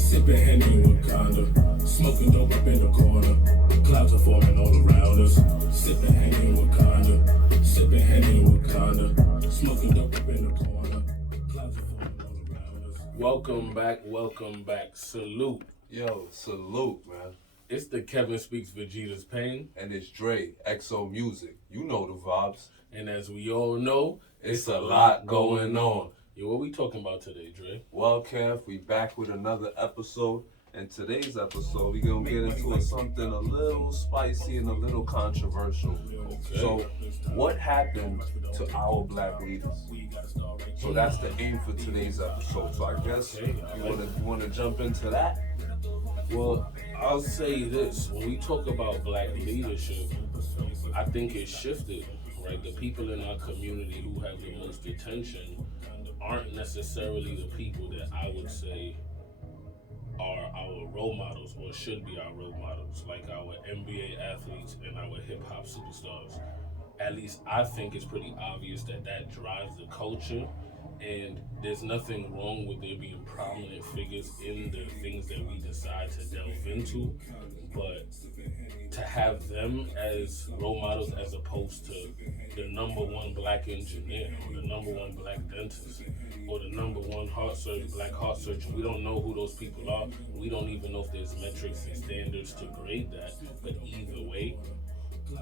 Sipping Henny in Wakanda, smoking dope up in the corner. Clouds are forming all around us. Sipping Henny in Wakanda, sipping Henny in Wakanda, smoking dope up in the corner. Clouds are forming all around us. Welcome back. Salute. Yo, salute, man. It's the Kevin Speaks Vegeta's Pain. And it's Dre, XO Music. You know the vibes. And as we all know, it's a lot going on. Yo, what we talking about today, Dre? Well, Kev, we back with another episode. And today's episode, we're going to get into something a little spicy and a little controversial. Okay. So, what happened to our black leaders? So that's the aim for today's episode. So I guess you want to jump into that? Well, I'll say this. When we talk about black leadership, I think it's shifted, right? The people in our community who have the most attention aren't necessarily the people that I would say are our role models or should be our role models, like our NBA athletes and our hip-hop superstars. At least I think it's pretty obvious that drives the culture, and there's nothing wrong with there being prominent figures in the things that we decide to delve into, but to have them as role models as opposed to the number one black engineer or the number one black dentist or the number one black heart surgeon. We don't know who those people are. We don't even know if there's metrics and standards to grade that, but either way,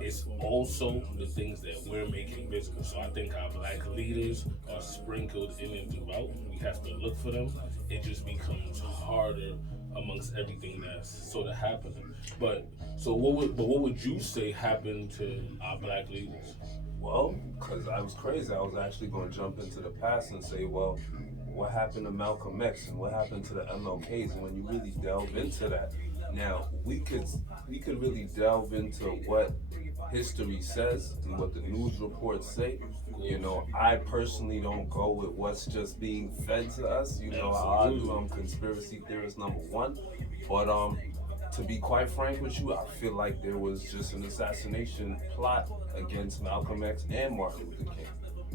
it's also the things that we're making visible. So I think our black leaders are sprinkled in and throughout. We have to look for them. It just becomes harder amongst everything that's sort of happening. But what would you say happened to our black leaders? Well, because I was crazy. I was actually going to jump into the past and say, well, what happened to Malcolm X and what happened to the MLKs? And when you really delve into that, now we could really delve into what history says and what the news reports say. You know, I personally don't go with what's just being fed to us. You know, I'm conspiracy theorist number one. But to be quite frank with you, I feel like there was just an assassination plot against Malcolm X and Martin Luther King.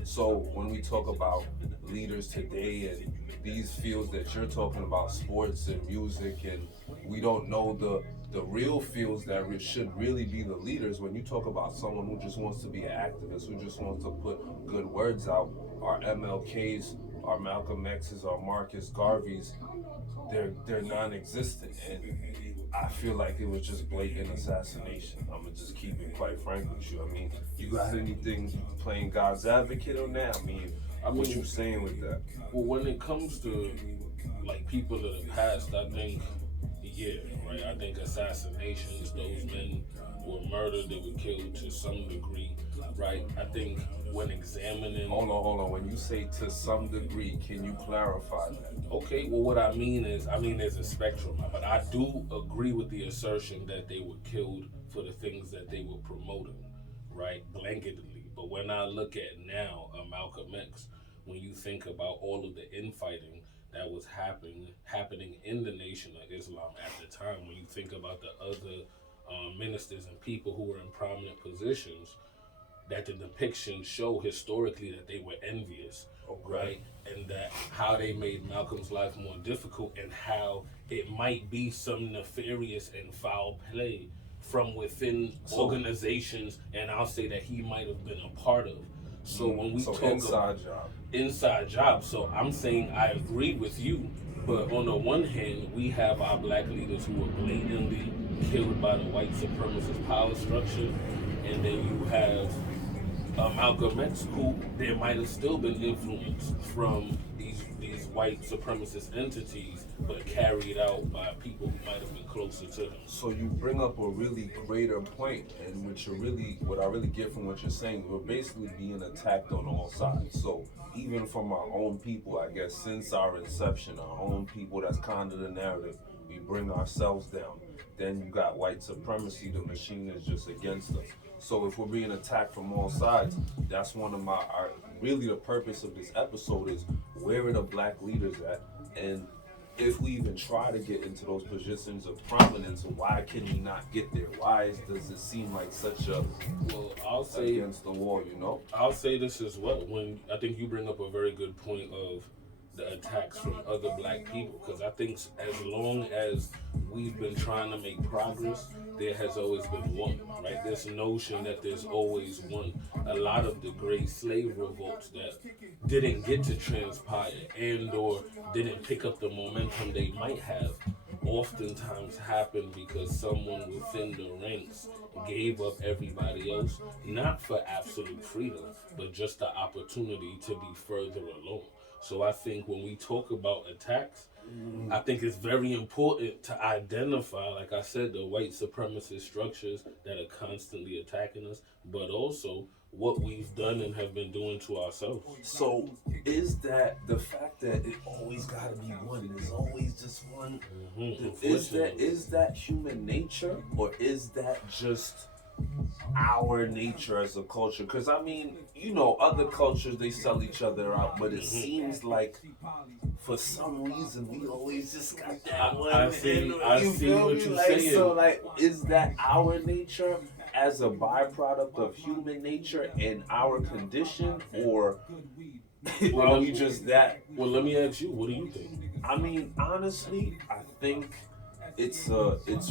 So when we talk about leaders today and these fields that you're talking about, sports and music, and we don't know the real fields that should really be the leaders. When you talk about someone who just wants to be an activist, who just wants to put good words out, our MLKs, our Malcolm X's, our Marcus Garveys, they're non-existent. And I feel like it was just blatant assassination. I'm gonna just keep it quite frank with you. I mean, you got anything playing God's advocate on that? I mean, what you saying with that? Well, when it comes to like people of the past, I think, yeah, right. I think assassinations, those men were murdered, they were killed to some degree, right? I think when examining... Hold on. When you say to some degree, can you clarify that? Okay, well, what I mean there's a spectrum, but I do agree with the assertion that they were killed for the things that they were promoting, right? Blanketly. But when I look at now Malcolm X, when you think about all of the infighting that was happening in the Nation of Islam at the time, when you think about the other ministers and people who were in prominent positions, that the depictions show historically that they were envious, right? And that how they made Malcolm's life more difficult and how it might be some nefarious and foul play from within organizations, and I'll say that he might have been a part of. So when we talk inside job, so I'm saying I agree with you, but on the one hand, we have our black leaders who were blatantly killed by the white supremacist power structure, and then you have Malcolm X, who there might have still been influence from these white supremacist entities, but carried out by people who might have been closer to him. So you bring up a really greater point, and what I really get from what you're saying, we're basically being attacked on all sides. So even from our own people, I guess, since our inception, our own people, that's kind of the narrative. We bring ourselves down. Then you got white supremacy, the machine is just against us. So if we're being attacked from all sides, that's one of really the purpose of this episode is where are the black leaders at? And if we even try to get into those positions of prominence, why can we not get there? Does it seem like such a, I'll say against the wall, you know? I'll say this as well. When I think you bring up a very good point of the attacks from other black people, because I think as long as we've been trying to make progress, there has always been one, right? This notion that there's always one. A lot of the great slave revolts that didn't get to transpire and or didn't pick up the momentum they might have oftentimes happen because someone within the ranks gave up everybody else, not for absolute freedom, but just the opportunity to be further along. So I think when we talk about attacks, I think it's very important to identify, like I said, the white supremacist structures that are constantly attacking us, but also what we've done and have been doing to ourselves. So is that the fact that it always gotta be one? There's always just one. Is that human nature, or is that just our nature as a culture? Because I mean, other cultures they sell each other out, but it seems like for some reason we always just got that one. I see. I You see feel what me? you're Like, saying. so, like, is that our nature as a byproduct of human nature and our condition, or are we just that? Well, let me ask you, what do you think? I mean, honestly, I think it's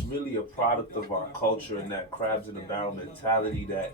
really a product of our culture and that crabs in a barrel mentality that,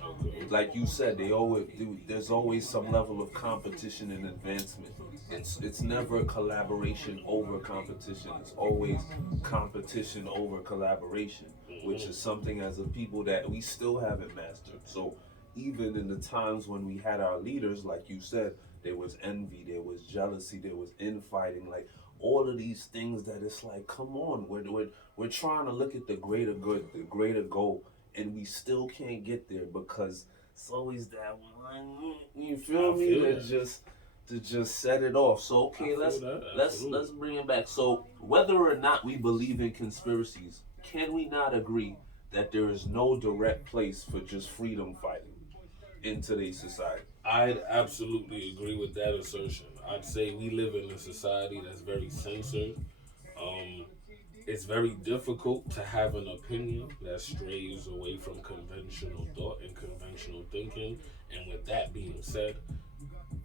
like you said, they always do. There's always some level of competition and advancement. It's never collaboration over competition. It's always competition over collaboration, which is something as a people that we still haven't mastered. So even in the times when we had our leaders, like you said, there was envy, there was jealousy, there was infighting, like all of these things that it's like, come on, we're trying to look at the greater good, the greater goal, and we still can't get there because it's always that one. You feel me? To just set it off. So okay, let's bring it back. So whether or not we believe in conspiracies, can we not agree that there is no direct place for just freedom fighting in today's society? I'd absolutely agree with that assertion. I'd say we live in a society that's very censored. Um, it's very difficult to have an opinion that strays away from conventional thought and conventional thinking. And with that being said,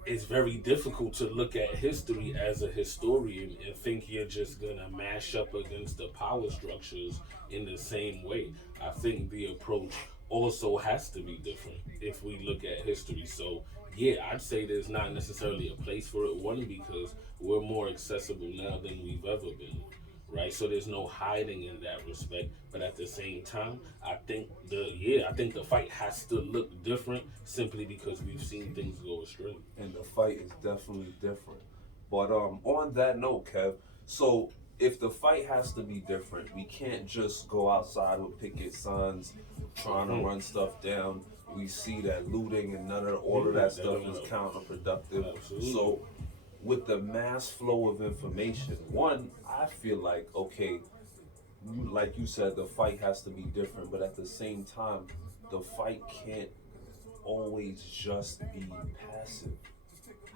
it's very difficult to look at history as a historian and think you're just gonna mash up against the power structures in the same way. I think the approach also has to be different if we look at history. So yeah, I'd say there's not necessarily a place for it. One, because we're more accessible now than we've ever been, right? So there's no hiding in that respect. But at the same time, I think the fight has to look different simply because we've seen things go astray. And the fight is definitely different. But on that note, Kev, so if the fight has to be different, we can't just go outside with picket signs trying to run stuff down. We see that looting and none of all of that stuff is counterproductive. Absolutely. So with the mass flow of information, one, I feel like, okay, like you said, the fight has to be different, but at the same time, the fight can't always just be passive.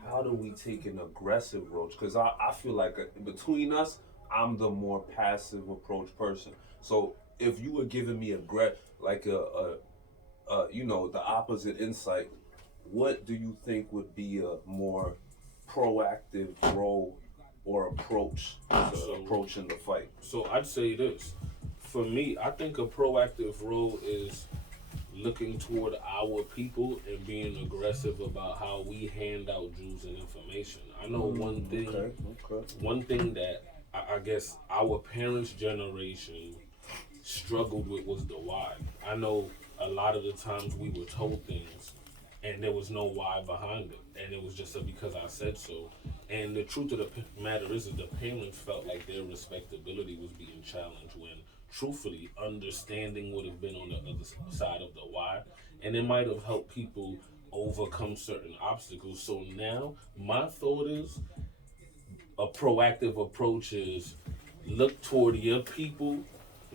How do we take an aggressive approach? Because I feel like between us, I'm the more passive approach person. So if you were giving me like the opposite insight, what do you think would be a more proactive role or approach to approaching the fight? So I'd say this. For me, I think a proactive role is looking toward our people and being aggressive about how we hand out news and information. I know Okay. one thing that I guess our parents' generation struggled with was the why. I know a lot of the times we were told things and there was no why behind it, and it was just a because I said so. And the truth of the matter is that the parents felt like their respectability was being challenged when, truthfully, understanding would have been on the other side of the why, and it might have helped people overcome certain obstacles. So now, my thought is a proactive approach is look toward your people,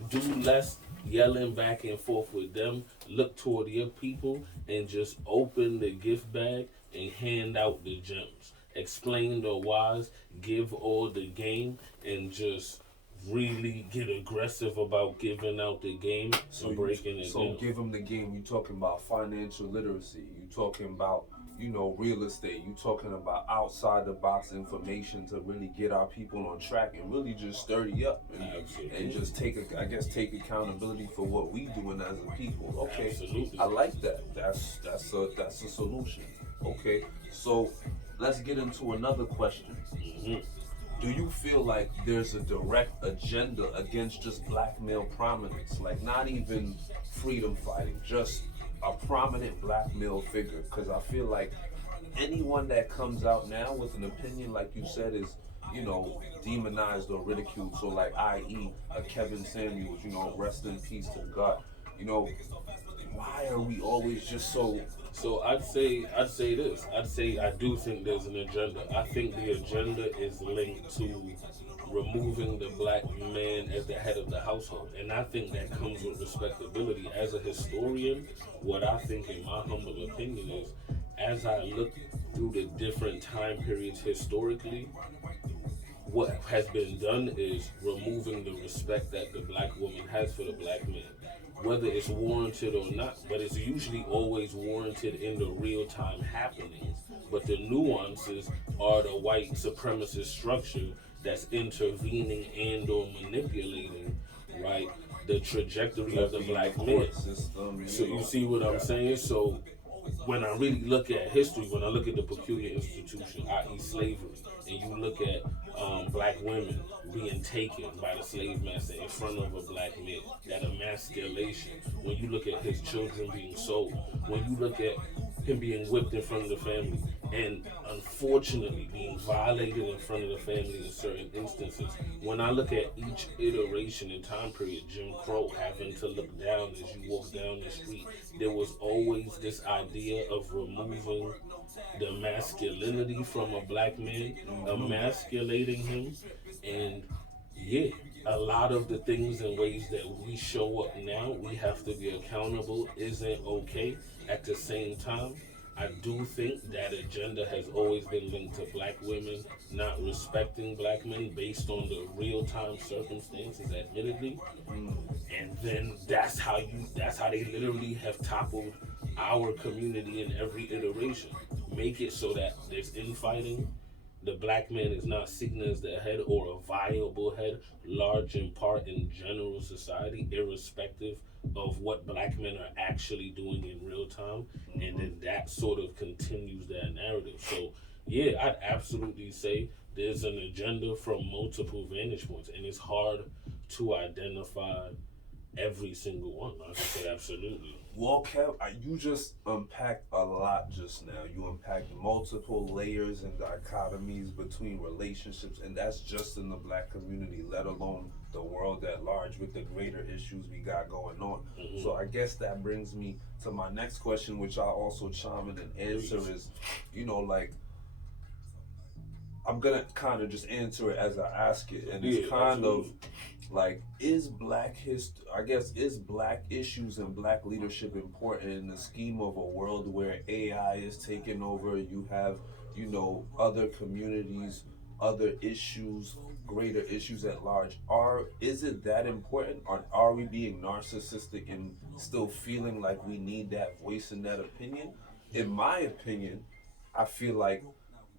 do less yelling back and forth with them, look toward your people and just open the gift bag and hand out the gems. Explain the whys, give all the game, and just really get aggressive about giving out the game and breaking it So down. give them the game. You talking about financial literacy. You talking about real estate. You talking about outside the box information to really get our people on track and really just sturdy up and Absolutely. just I guess take accountability for what we doing as a people. Okay, Absolutely. I like that. That's a solution. Okay, so let's get into another question. Hmm. Do you feel like there's a direct agenda against just black male prominence? Like, not even freedom fighting, just a prominent black male figure? Because I feel like anyone that comes out now with an opinion, like you said, is, demonized or ridiculed. So, like, i.e., a Kevin Samuels, rest in peace to God. You know, why are we always just so. So I'd say this. I'd say I do think there's an agenda. I think the agenda is linked to removing the black man as the head of the household, and I think that comes with respectability. As a historian, what I think, in my humble opinion, is as I look through the different time periods historically, what has been done is removing the respect that the black woman has for the black man, whether it's warranted or not. But it's usually always warranted in the real time happenings. But the nuances are the white supremacist structure that's intervening and or manipulating, right, the trajectory of the Especially in the black man. court system, So you see what I'm yeah. saying? So when I really look at history, when I look at the peculiar institution, i.e., slavery, and you look at black women being taken by the slave master in front of a black man, that emasculation, when you look at his children being sold, when you look at him being whipped in front of the family, and unfortunately being violated in front of the family in certain instances. When I look at each iteration and time period, Jim Crow, having to look down as you walk down the street, there was always this idea of removing the masculinity from a black man, emasculating him, and yeah, a lot of the things and ways that we show up now, we have to be accountable, isn't okay. At the same time, I do think that agenda has always been linked to black women not respecting black men based on the real time circumstances, admittedly. And then that's how they literally have toppled our community in every iteration. Make it so that there's infighting, the black man is not seen as the head or a viable head, large in part in general society, irrespective of what black men are actually doing in real time. And then that sort of continues that narrative. So, yeah, I'd absolutely say there's an agenda from multiple vantage points, and it's hard to identify every single one. I could say absolutely. Well, Kev, you just unpacked a lot just now. You unpacked multiple layers and dichotomies between relationships, and that's just in the black community, let alone the world at large with the greater issues we got going on. Hmm. So I guess that brings me to my next question, which I'll also chime in and answer Please. is, like, I'm gonna kind of just answer it as I ask it, and it's Yeah, kind of absolutely. like, I guess, is black issues and black leadership important in the scheme of a world where AI is taking over? You have, other communities, other issues, greater issues at large. Is it that important? Or are we being narcissistic and still feeling like we need that voice and that opinion? In my opinion, I feel like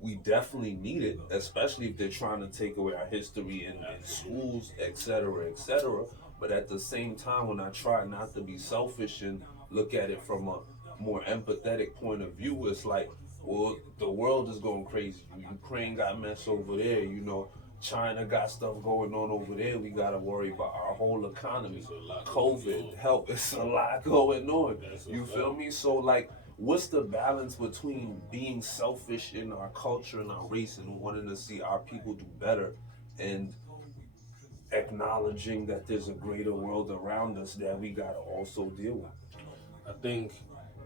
we definitely need it, especially if they're trying to take away our history in Absolutely. schools, etc., etc. But at the same time, when I try not to be selfish and look at it from a more empathetic point of view, it's like, well, the world is going crazy. Ukraine got mess over there, China got stuff going on over there. We got to worry about our whole economy. There's a lot going COVID, on. help, it's a lot going on. That's a You feel fact. me? So, like, what's the balance between being selfish in our culture and our race and wanting to see our people do better and acknowledging that there's a greater world around us that we got to also deal with? I think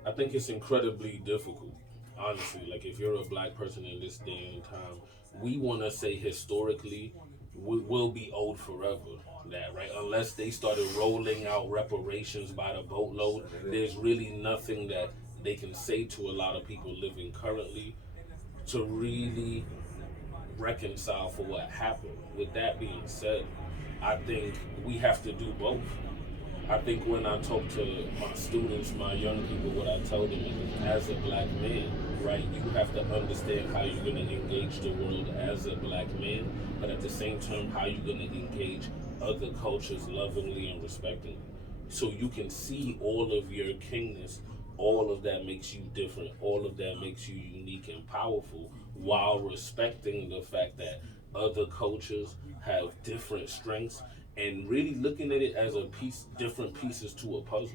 I think it's incredibly difficult. Honestly, like if you're a black person in this day and time, we want to say historically we will be old forever. That right, unless they started rolling out reparations by the boatload, Set it there's really nothing that they can say to a lot of people living currently to really reconcile for what happened. With that being said, I think we have to do both. I think when I talk to my students, my young people, what I tell them is, as a black man, right, you have to understand how you're going to engage the world as a black man, but at the same time, how you're going to engage other cultures lovingly and respectingly. So you can see all of your kingness, all of that makes you different, all of that makes you unique and powerful, while respecting the fact that other cultures have different strengths, and really looking at it as a piece, different pieces to a puzzle,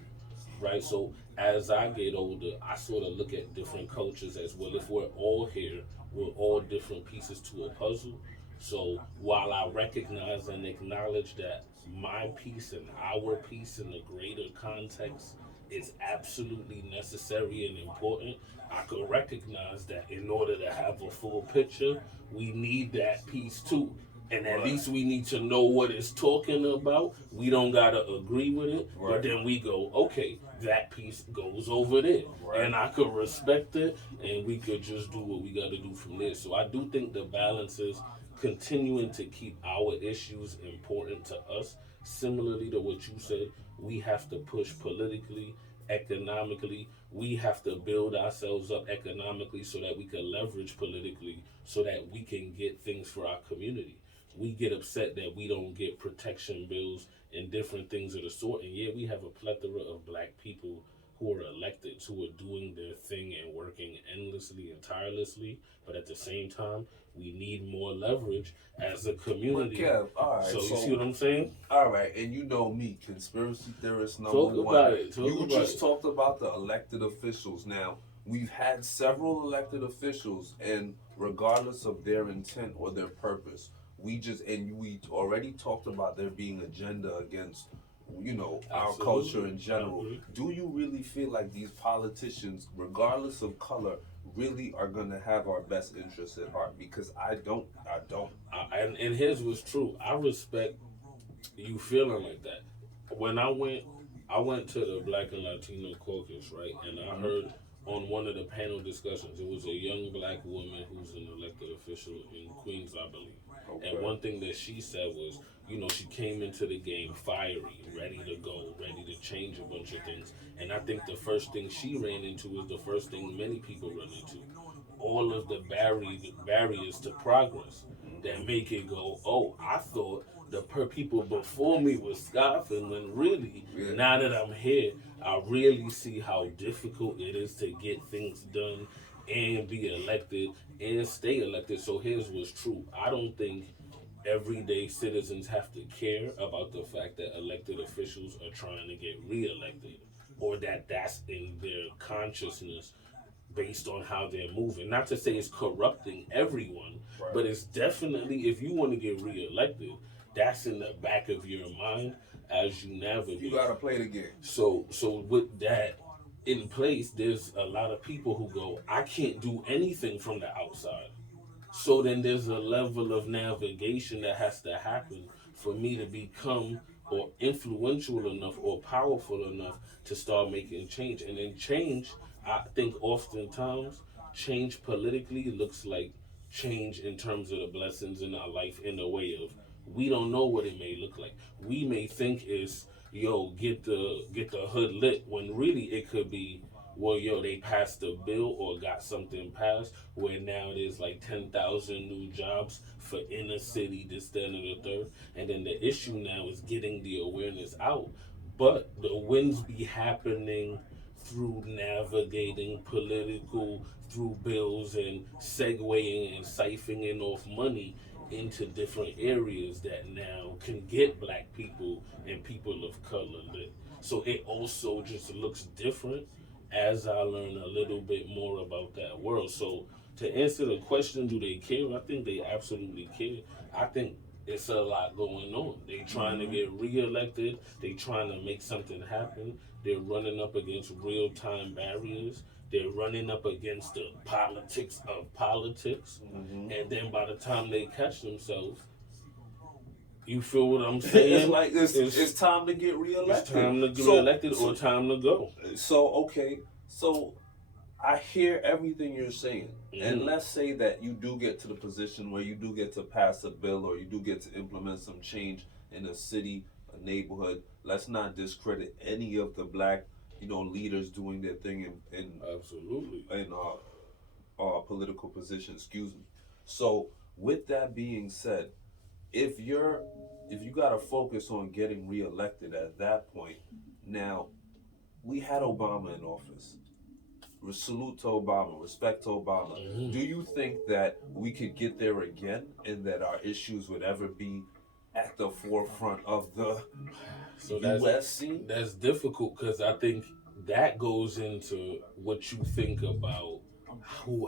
right? So as I get older, I sort of look at different cultures as well. If we're all here, we're all different pieces to a puzzle. So while I recognize and acknowledge that my piece and our piece in the greater context is absolutely necessary and important, I could recognize that in order to have a full picture, we need that piece too. And at Right. least we need to know what it's talking about. We don't gotta agree with it, but Right. then we go, okay, that piece goes over there, Right. and I could respect it, and we could just do what we gotta do from there. So I do think the balance is continuing to keep our issues important to us. Similarly to what you said, we have to push politically, economically. We have to build ourselves up economically so that we can leverage politically, so that we can get things for our community. We get upset that we don't get protection bills and different things of the sort. And yeah, we have a plethora of black people who are elected, who are doing their thing and working endlessly and tirelessly. But at the same time, we need more leverage as a But community. Kev, all right, So you see so what I'm saying? all right, and you know me, conspiracy theorist number Talk one. about it. Talk You about just it. talked about the elected officials. Now, we've had several elected officials, and regardless of their intent or their purpose, we already talked about there being agenda against, our culture Absolutely. in I general. agree. Do you really feel like these politicians, regardless of color, really are going to have our best interests at heart? Because I don't. I don't. And his was true. I respect you feeling like that. When I went to the Black and Latino caucus, right, and I Hmm. heard on one of the panel discussions, it was a young black woman who's an elected official in Queens, I believe. And Okay. one thing that she said was, she came into the game fiery, ready to go, ready to change a bunch of things. And I think the first thing she ran into is the first thing many people run into: all of the barriers to progress that make it go, oh, I thought the people before me was scoffing, when really, Yeah. now that I'm here, I really see how difficult it is to get things done and be elected and stay elected. So his was true. I don't think everyday citizens have to care about the fact that elected officials are trying to get reelected, or that that's in their consciousness based on how they're moving. Not to say it's corrupting everyone, Right. but it's definitely, if you want to get reelected, that's in the back of your mind as you You navigate. gotta play the game. So with that in place, there's a lot of people who go, I can't do anything from the outside. So then there's a level of navigation that has to happen for me to become or influential enough or powerful enough to start making change. And then change, I think oftentimes, change politically looks like change in terms of the blessings in our life, in the way of, we don't know what it may look like. We may think it's, yo, get the hood lit, when really it could be, well, yo, they passed a bill or got something passed where now there's like 10,000 new jobs for inner city, this, that, and the third. And then the issue now is getting the awareness out. But the wins be happening through navigating political, through bills and segueing and siphoning off money into different areas that now can get black people and people of color lit. So it also just looks different as I learn a little bit more about that world. So to answer the question, do they care? I think they absolutely care. I think it's a lot going on. They trying to Hmm. get reelected. They trying to make something happen. They're running up against real time barriers. They're running up against the politics of politics. Hmm. And then by the time they catch themselves, you feel what I'm It's saying? like it's It's time to get it's reelected. time to get So reelected or so time to go. so okay. So I hear everything you're saying. And Mm. let's say that you do get to the position where you do get to pass a bill or you do get to implement some change in a city, a neighborhood. Let's not discredit any of the black, leaders doing their thing Absolutely. in political position. Excuse me. So with that being said, if you're if you got to focus on getting reelected at that point, now we had Obama in office. Salute to Obama, respect to Obama. Do Hmm. you think that we could get there again and that our issues would ever be at the forefront of the So US scene? that's difficult because I think that goes into what you think about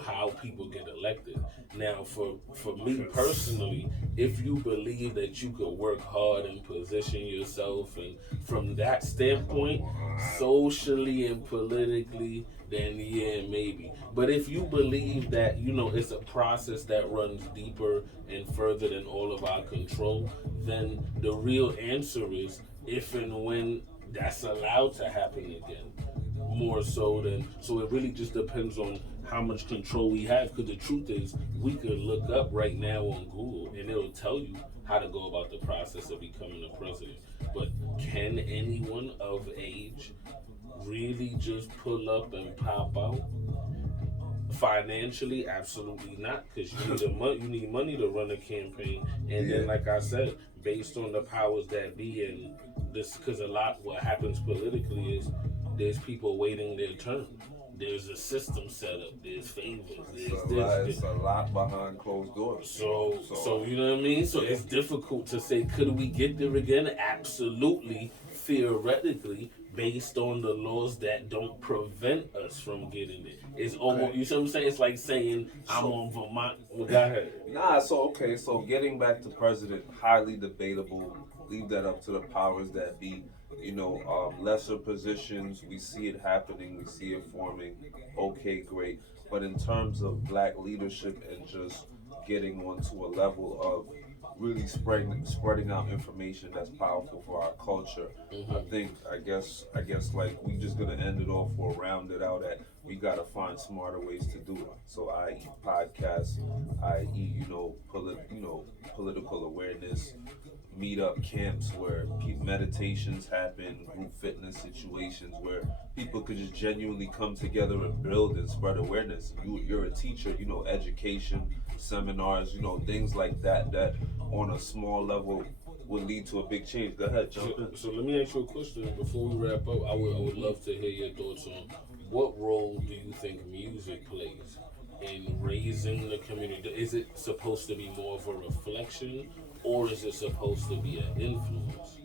how people get elected. Now, for me personally, if you believe that you could work hard and position yourself, and from that standpoint, socially and politically, then yeah, maybe. But if you believe that it's a process that runs deeper and further than all of our control, then the real answer is if and when that's allowed to happen again. More so than so, it really just depends on how much control we have. Because the truth is, we could look up right now on Google and it'll tell you how to go about the process of becoming a president. But can anyone of age really just pull up and pop out? Financially, absolutely not, because you need money to run a campaign, and then Yeah. like I said, based on the powers that be, and this because a lot what happens politically is there's people waiting their turn. There's a system set up. There's favors. There's this. It's a lot behind closed doors. So you know what I mean. So Yeah. it's difficult to say could we get there again? Absolutely, theoretically, based on the laws that don't prevent us from getting there. It's almost Okay. you see what I'm saying. It's like saying I'm So on Vermont. Well, go ahead. Nah, so okay, so getting back to president, highly debatable. Leave that up to the powers that be. Lesser positions, we see it happening, we see it forming. Okay, great. But in terms of black leadership and just getting onto a level of really spreading out information that's powerful for our culture, I Hmm. think I guess like we just gonna end it off or round it out at we gotta find smarter ways to do it. So i.e. podcasts, i.e. Political awareness, meetup camps where meditations happen, group fitness situations where people could just genuinely come together and build and spread awareness. You're a teacher, education, seminars, things like that that on a small level would lead to a big change. Go ahead, So, jump in. so let me ask you a question before we wrap up. I would love to hear your thoughts on what role do you think music plays in raising the community? Is it supposed to be more of a reflection, or is it supposed to be an influence?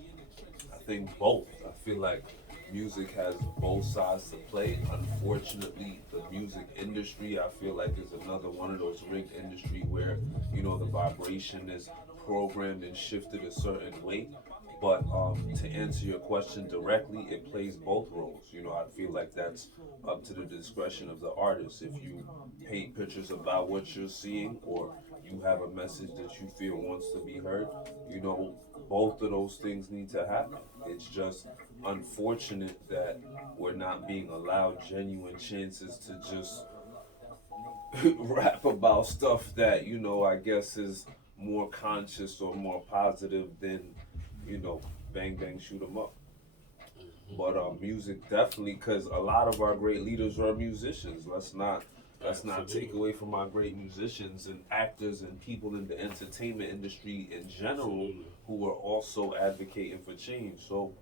I think both. I feel like music has both sides to play. Unfortunately, the music industry, I feel like, is another one of those rigged industry where, the vibration is programmed and shifted a certain way. But to answer your question directly, it plays both roles. I feel like that's up to the discretion of the artist. If you paint pictures about what you're seeing, or you have a message that you feel wants to be heard, you know, both of those things need to happen. It's just unfortunate that we're not being allowed genuine chances to just rap about stuff that, I guess is more conscious or more positive than, bang bang shoot 'em up. But music definitely, because a lot of our great leaders are musicians. Let's not take Absolutely. away from our great musicians and actors and people in the entertainment industry in general Absolutely. who are also advocating for change. So,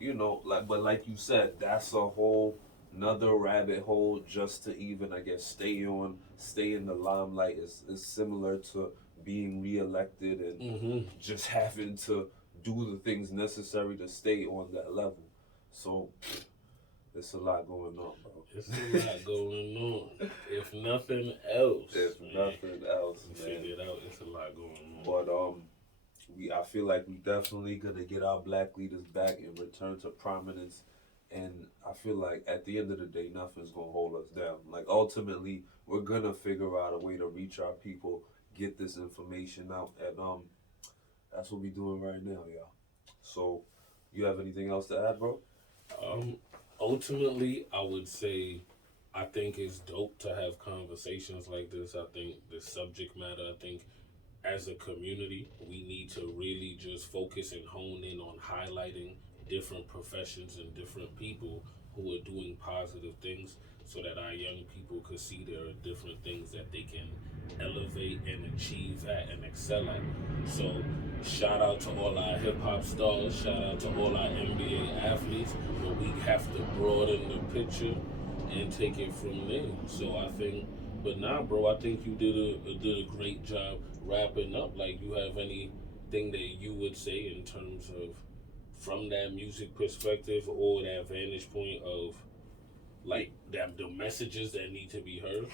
like you said, that's a whole another rabbit hole just to even, I guess, stay in the limelight is similar to being reelected and Hmm. just having to do the things necessary to stay on that level. So there's a lot going on, bro. It's a lot going on. If nothing else, If man, nothing else, we man. figured out it's a lot going on. But I feel like we definitely gonna get our black leaders back and return to prominence. And I feel like at the end of the day, nothing's gonna hold us down. Like ultimately, we're gonna figure out a way to reach our people, get this information out, and that's what we're doing right now, y'all. So, you have anything else to add, bro? Um, Ultimately, I would say I think it's dope to have conversations like this. I think the subject matter, I think as a community, we need to really just focus and hone in on highlighting different professions and different people who are doing positive things so that our young people could see there are different things that they can elevate and achieve at and excel at. So, shout out to all our hip hop stars, shout out to all our NBA athletes, but we have to broaden the picture and take it from there. So I think, but nah, bro, I think you did a great job wrapping up. Like, you have anything that you would say in terms of from that music perspective or that vantage point of like that the messages that need to be heard?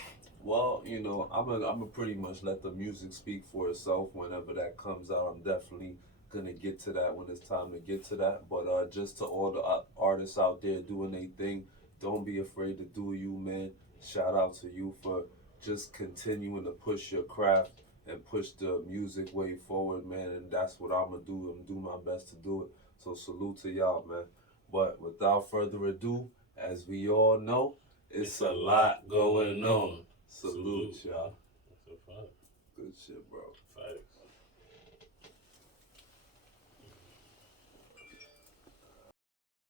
Well, I'm gonna pretty much let the music speak for itself whenever that comes out. I'm definitely gonna get to that when it's time to get to that. But just to all the artists out there doing their thing, don't be afraid to do you, man. Shout out to you for just continuing to push your craft and push the music way forward, man. And that's what I'm gonna do. I'm gonna do my best to do it. So salute to y'all, man. But without further ado, as we all know, it's It's a a lot lot going going on. on. Salute, Salute, man. y'all. That's a fact. Good shit, bro.